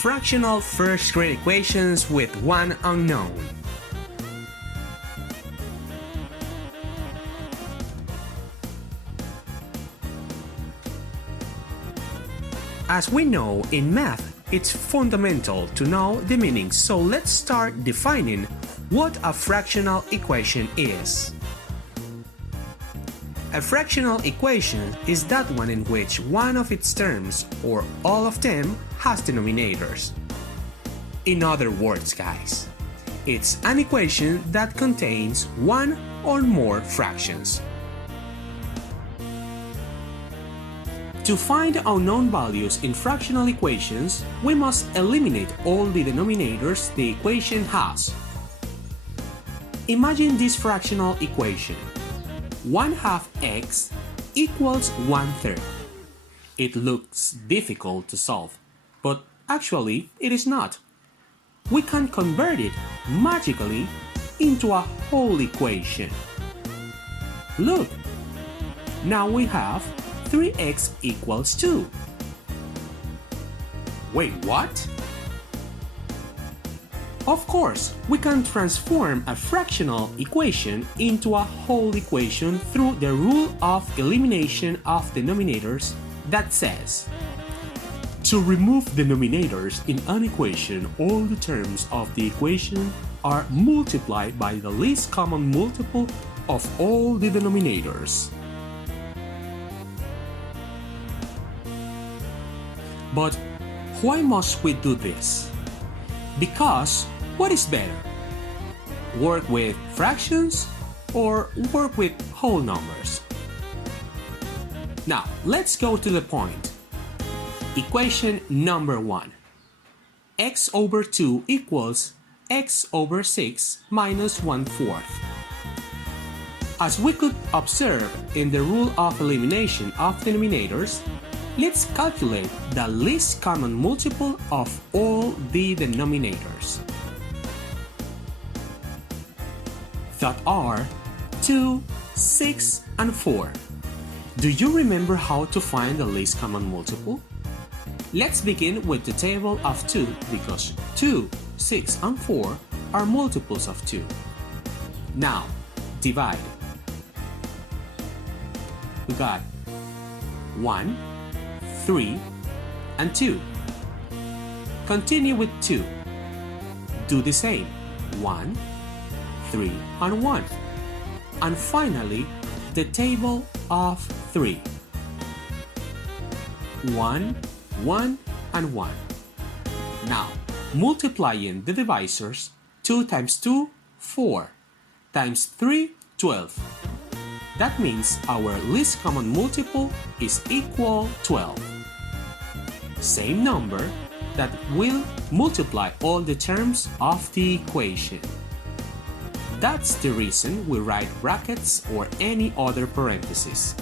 Fractional First Grade Equations with one unknown. As we know, in math, it's fundamental to know the meaning, so let's start defining what a fractional equation is. A fractional equation is that one in which one of its terms, or all of them, has denominators. In other words, guys, it's an equation that contains one or more fractions. To find unknown values in fractional equations, we must eliminate all the denominators the equation has. Imagine this fractional equation. 1/2 x equals 1/3. It looks difficult to solve, but actually it is not. We can convert it magically into a whole equation. Look! Now we have 3x equals 2. Wait, what? Of course, we can transform a fractional equation into a whole equation through the rule of elimination of denominators that says, to remove denominators in an equation, all the terms of the equation are multiplied by the least common multiple of all the denominators. But why must we do this? Because what is better? Work with fractions or work with whole numbers? Now, let's go to the point. Equation number 1. X over 2 equals x over 6 minus 1/4. As we could observe in the rule of elimination of denominators, let's calculate the least common multiple of all the denominators. That are 2, 6, and 4. Do you remember how to find the least common multiple? Let's begin with the table of 2 because 2, 6, and 4 are multiples of 2. Now, divide. We got 1, 3, and 2. Continue with 2. Do the same. 1, 3, and 1. And finally, the table of 3. 1, 1, and 1. Now, multiplying the divisors, 2 times 2, 4, times 3, 12. That means our least common multiple is equal 12. Same number that will multiply all the terms of the equation. That's the reason we write brackets or any other parentheses.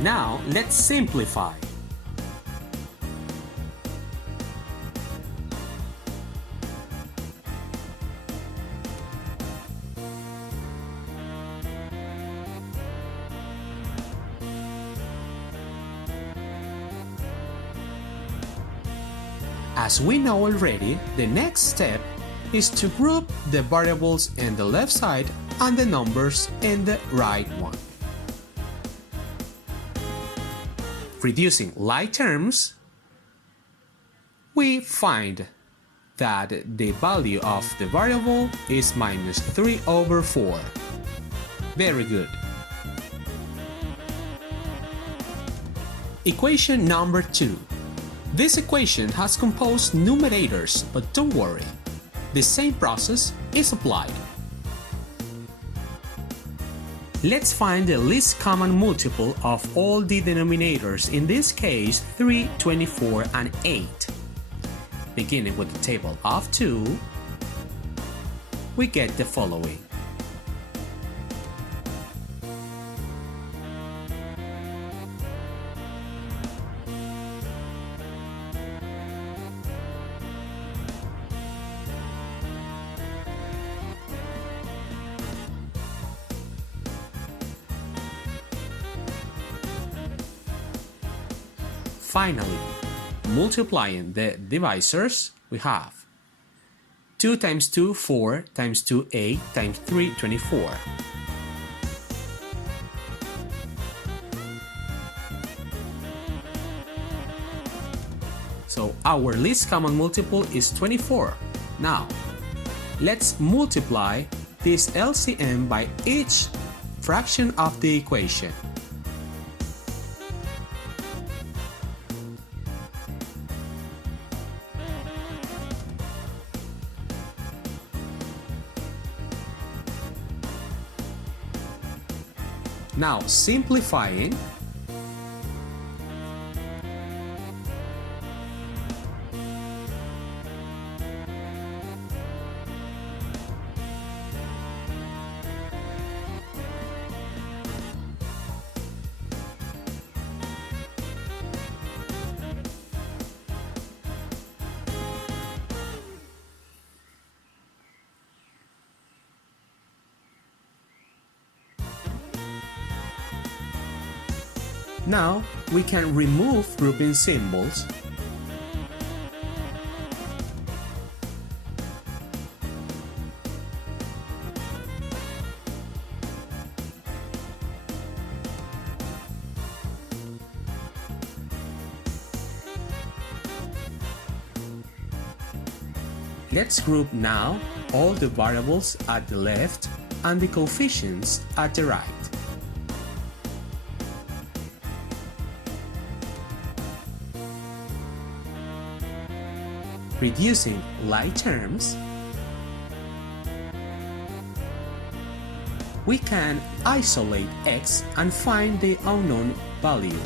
Now let's simplify. As we know already, the next step is to group the variables in the left side and the numbers in the right one. Reducing like terms, we find that the value of the variable is minus 3 over 4. Very good. Equation number 2. This equation has composed numerators, but don't worry, the same process is applied. Let's find the least common multiple of all the denominators, in this case 3, 24, and 8. Beginning with the table of 2, we get the following. Finally, multiplying the divisors, we have 2 times 2, 4, times 2, 8, times 3, 24. So our least common multiple is 24. Now, let's multiply this LCM by each fraction of the equation. Now, simplifying, now we can remove grouping symbols Let's group now all the variables at the left and the coefficients at the right. Reducing like terms, we can isolate x and find the unknown value.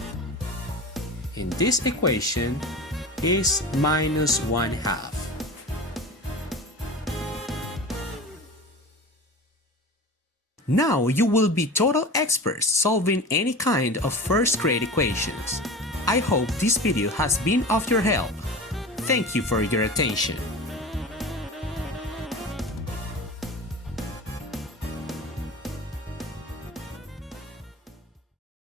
In this equation is minus 1/2. Now you will be total experts solving any kind of first grade equations. I hope this video has been of your help. Thank you for your attention.